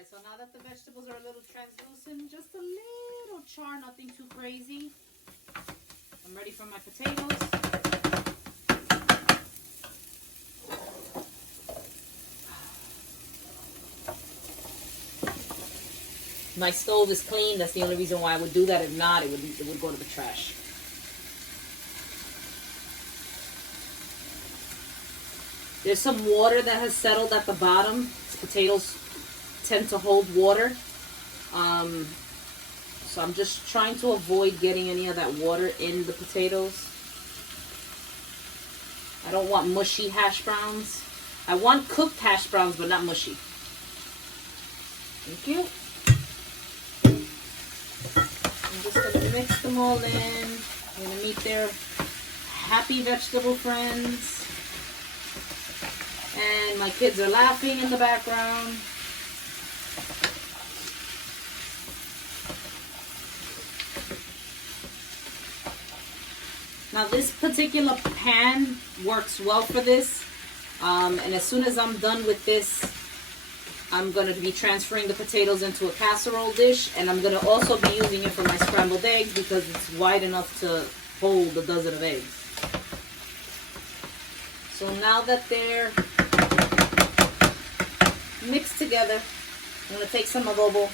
Alright, so now that the vegetables are a little translucent, just a little char, nothing too crazy. I'm ready for my potatoes. My stove is clean. That's the only reason why I would do that. If not, it would go to the trash. There's some water that has settled at the bottom. Potatoes tend to hold water. So I'm just trying to avoid getting any of that water in the potatoes. I don't want mushy hash browns. I want cooked hash browns, but not mushy. Thank you. I'm just going to mix them all in. I'm going to meet their happy vegetable friends. And my kids are laughing in the background. Now this particular pan works well for this. And as soon as I'm done with this, I'm going to be transferring the potatoes into a casserole dish. And I'm going to also be using it for my scrambled eggs because it's wide enough to hold a dozen of eggs. So now that they're mixed together, I'm going to take some adobo.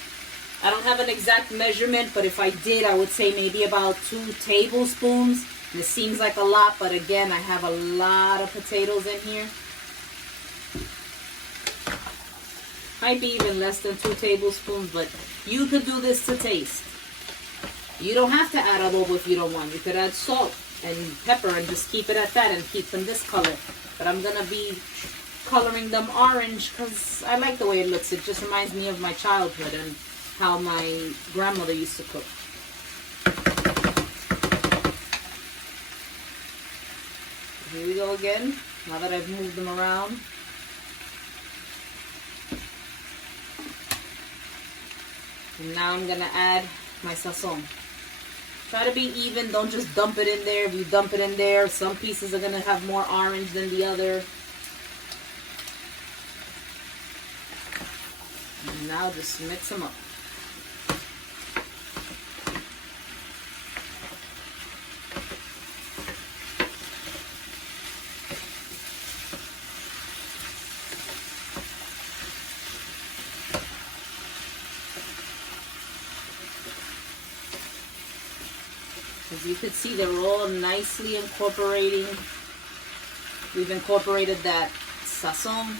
I don't have an exact measurement, but if I did, I would say maybe about 2 tablespoons. And it seems like a lot, but again, I have a lot of potatoes in here. Might be even less than 2 tablespoons, but you could do this to taste. You don't have to add adobo if you don't want. You could add salt and pepper and just keep it at that and keep them this color. But I'm going to be coloring them orange because I like the way it looks. It just reminds me of my childhood and how my grandmother used to cook. Here we go again, now that I've moved them around. And now I'm going to add my sazon. Try to be even, don't just dump it in there. If you dump it in there, some pieces are going to have more orange than the other. And now just mix them up. As you can see, they're all nicely incorporating. We've incorporated that sazon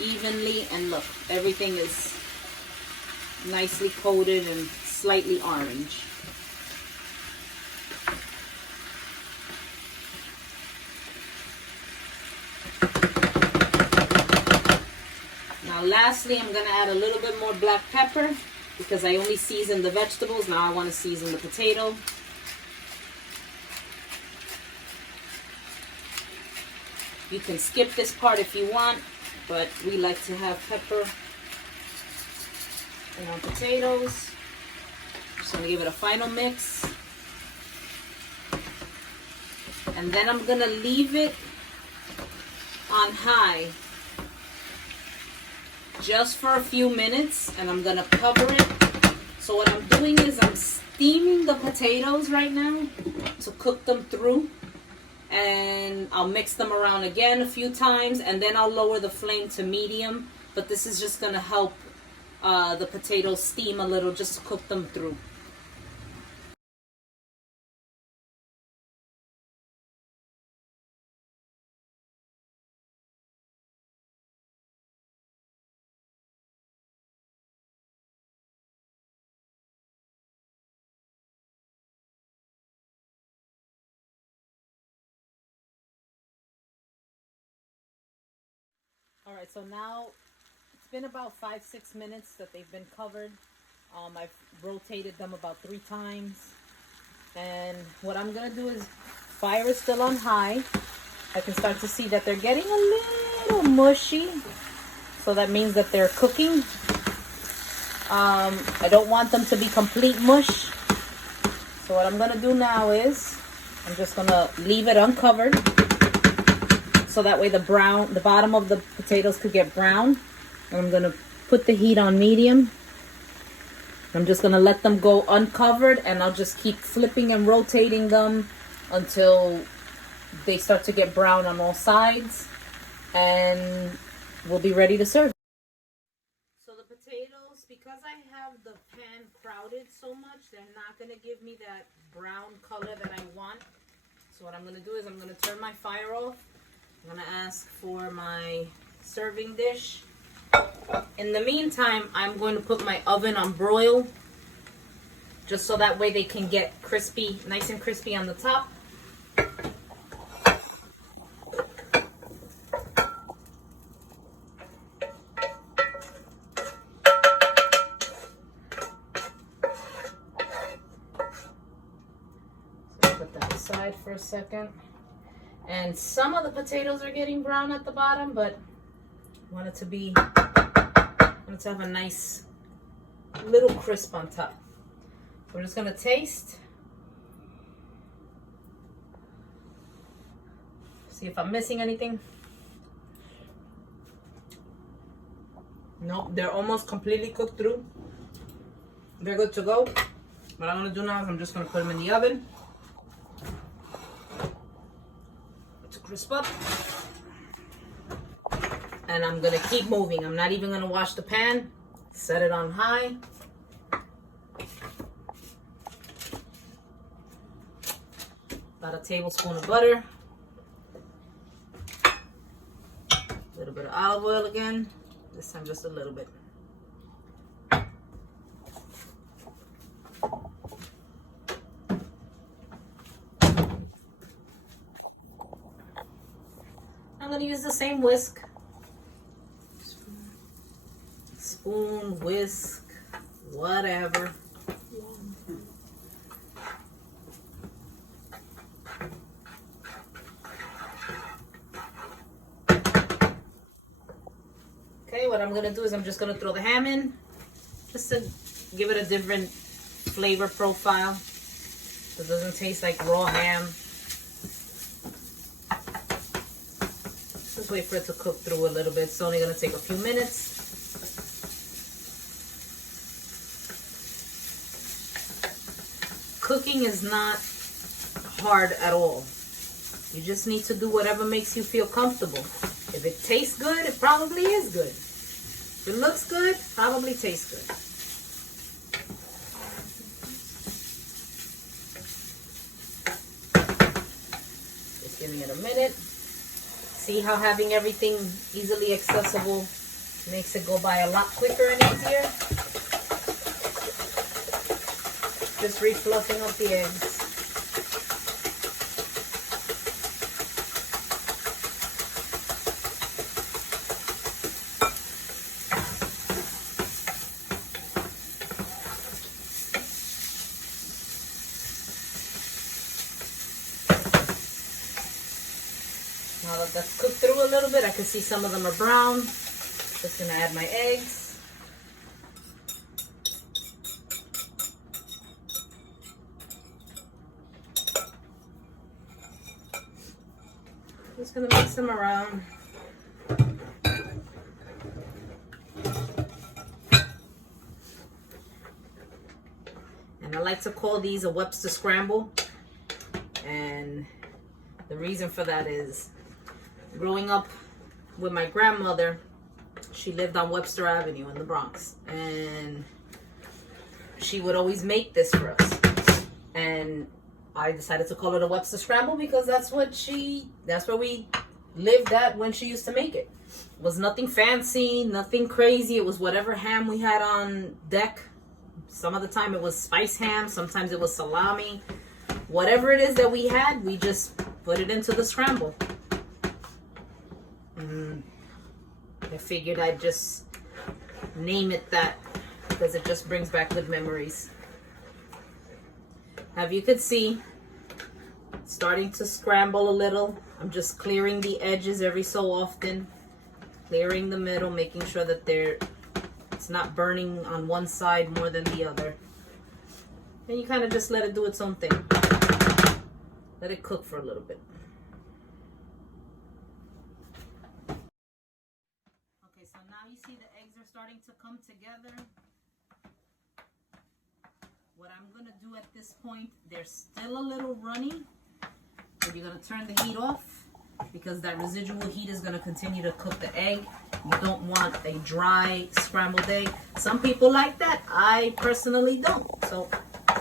evenly, and look, everything is nicely coated and slightly orange. Now lastly, I'm going to add a little bit more black pepper because I only seasoned the vegetables. Now I want to season the potato. You can skip this part if you want, but we like to have pepper in our potatoes. Just going to give it a final mix. And then I'm going to leave it on high just for a few minutes, and I'm going to cover it. So what I'm doing is I'm steaming the potatoes right now to cook them through. And I'll mix them around again a few times, and then I'll lower the flame to medium. But this is just going to help the potatoes steam a little, just to cook them through. Alright, so now it's been about 5-6 minutes that they've been covered. I've rotated them about 3 times. And what I'm going to do is, fire is still on high. I can start to see that they're getting a little mushy. So that means that they're cooking. I don't want them to be complete mush. So what I'm going to do now is, I'm just going to leave it uncovered. So that way the bottom of the potatoes could get brown. And I'm going to put the heat on medium. I'm just gonna let them go uncovered, and I'll just keep flipping and rotating them until they start to get brown on all sides, and we'll be ready to serve. So the potatoes, because I have the pan crowded so much, they're not gonna give me that brown color that I want. So what I'm gonna do is I'm gonna turn my fire off. I'm gonna ask for my serving dish. In the meantime, I'm going to put my oven on broil, just so that way they can get crispy, nice and crispy on the top. So put that aside for a second. And some of the potatoes are getting brown at the bottom, but I want it to have a nice little crisp on top. So we're just gonna taste. See if I'm missing anything. Nope, they're almost completely cooked through. They're good to go. What I'm gonna do now is I'm just gonna put them in the oven to crisp up. And I'm gonna keep moving. I'm not even gonna wash the pan. Set it on high. About a tablespoon of butter. A little bit of olive oil again. This time just a little bit. I'm gonna use the same whisk. Spoon, whisk, whatever. Okay, what I'm gonna do is I'm just gonna throw the ham in, just to give it a different flavor profile, so it doesn't taste like raw ham. Just wait for it to cook through a little bit. It's only gonna take a few minutes. Cooking is not hard at all. You just need to do whatever makes you feel comfortable. If it tastes good, it probably is good. If it looks good, probably tastes good. Just giving it a minute. See how having everything easily accessible makes it go by a lot quicker and easier? Just refluffing up the eggs. Now that that's cooked through a little bit, I can see some of them are brown. Just gonna add my eggs. Just gonna mix them around. And I like to call these a Webster scramble. And the reason for that is, growing up with my grandmother, she lived on Webster Avenue in the Bronx. And she would always make this for us. And I decided to call it a Webster scramble because that's where we lived at when she used to make it. It was nothing fancy, nothing crazy. It was whatever ham we had on deck. Some of the time it was spice ham, sometimes it was salami. Whatever it is that we had, we just put it into the scramble. I figured I'd just name it that because it just brings back good memories. Now, you could see, it's starting to scramble a little. I'm just clearing the edges every so often, clearing the middle, making sure that it's not burning on one side more than the other. And you kind of just let it do its own thing. Let it cook for a little bit. Okay, so now you see the eggs are starting to come together. What I'm going to do at this point, they're still a little runny, but you're going to turn the heat off because that residual heat is going to continue to cook the egg. You don't want a dry scrambled egg. Some people like that. I personally don't. So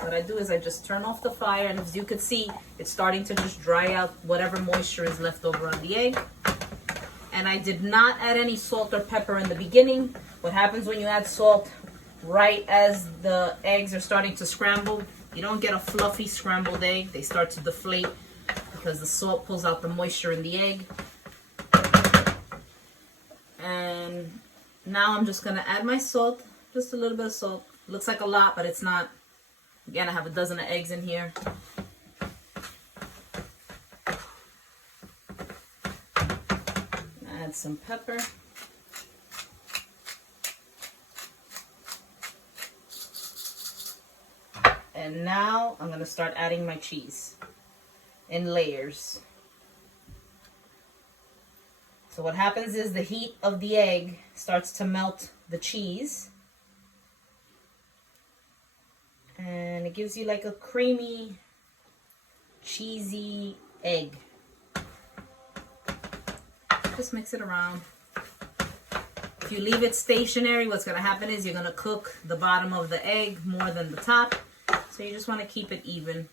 what I do is I just turn off the fire, and as you can see, it's starting to just dry out whatever moisture is left over on the egg. And I did not add any salt or pepper in the beginning. What happens when you add salt right as the eggs are starting to scramble, you don't get a fluffy scrambled egg. They start to deflate because the salt pulls out the moisture in the egg. And now I'm just going to add my salt, just a little bit of salt. Looks like a lot, but it's not. Again, I have a dozen of eggs in here. Add some pepper. And now I'm going to start adding my cheese in layers. So what happens is the heat of the egg starts to melt the cheese. And it gives you like a creamy, cheesy egg. Just mix it around. If you leave it stationary, what's going to happen is you're going to cook the bottom of the egg more than the top. So you just want to keep it even.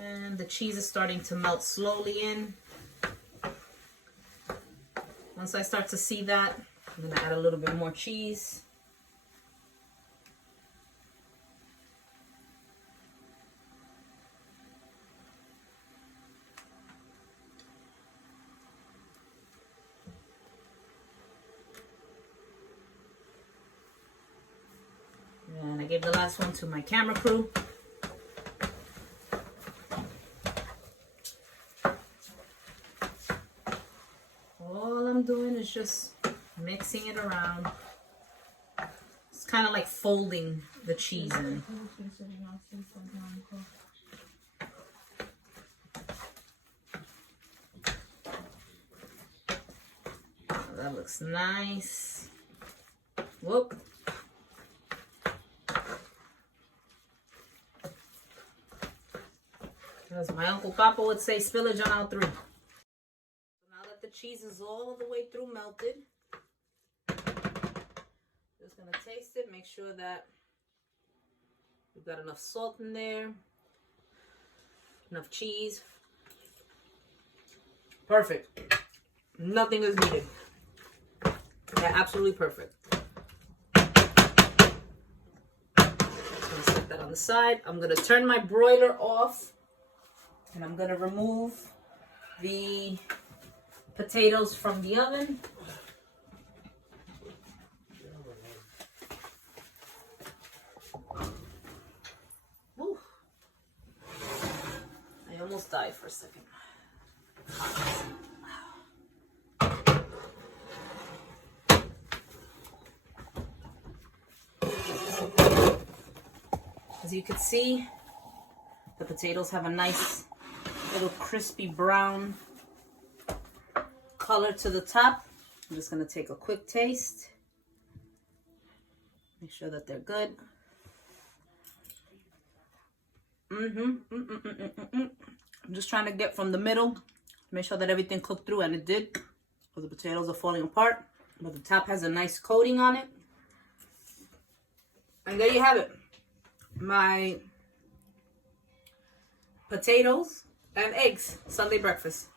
And the cheese is starting to melt slowly in. Once I start to see that, I'm going to add a little bit more cheese. And I gave the last one to my camera crew. All I'm doing is just mixing it around. It's kind of like folding the cheese in. Oh, that looks nice. Whoop. As my Uncle Papa would say, spillage on out through. Now that the cheese is all the way through melted, just gonna taste it, make sure that we've got enough salt in there, enough cheese. Perfect. Nothing is needed. Yeah, absolutely perfect. I'm gonna set that on the side. I'm gonna turn my broiler off. And I'm going to remove the potatoes from the oven. Woo. I almost died for a second. As you can see, the potatoes have a nice little crispy brown color to the top. I'm just going to take a quick taste. Make sure that they're good. I'm just trying to get from the middle. Make sure that everything cooked through, and it did. Because the potatoes are falling apart. But the top has a nice coating on it. And there you have it. My potatoes and eggs Sunday breakfast.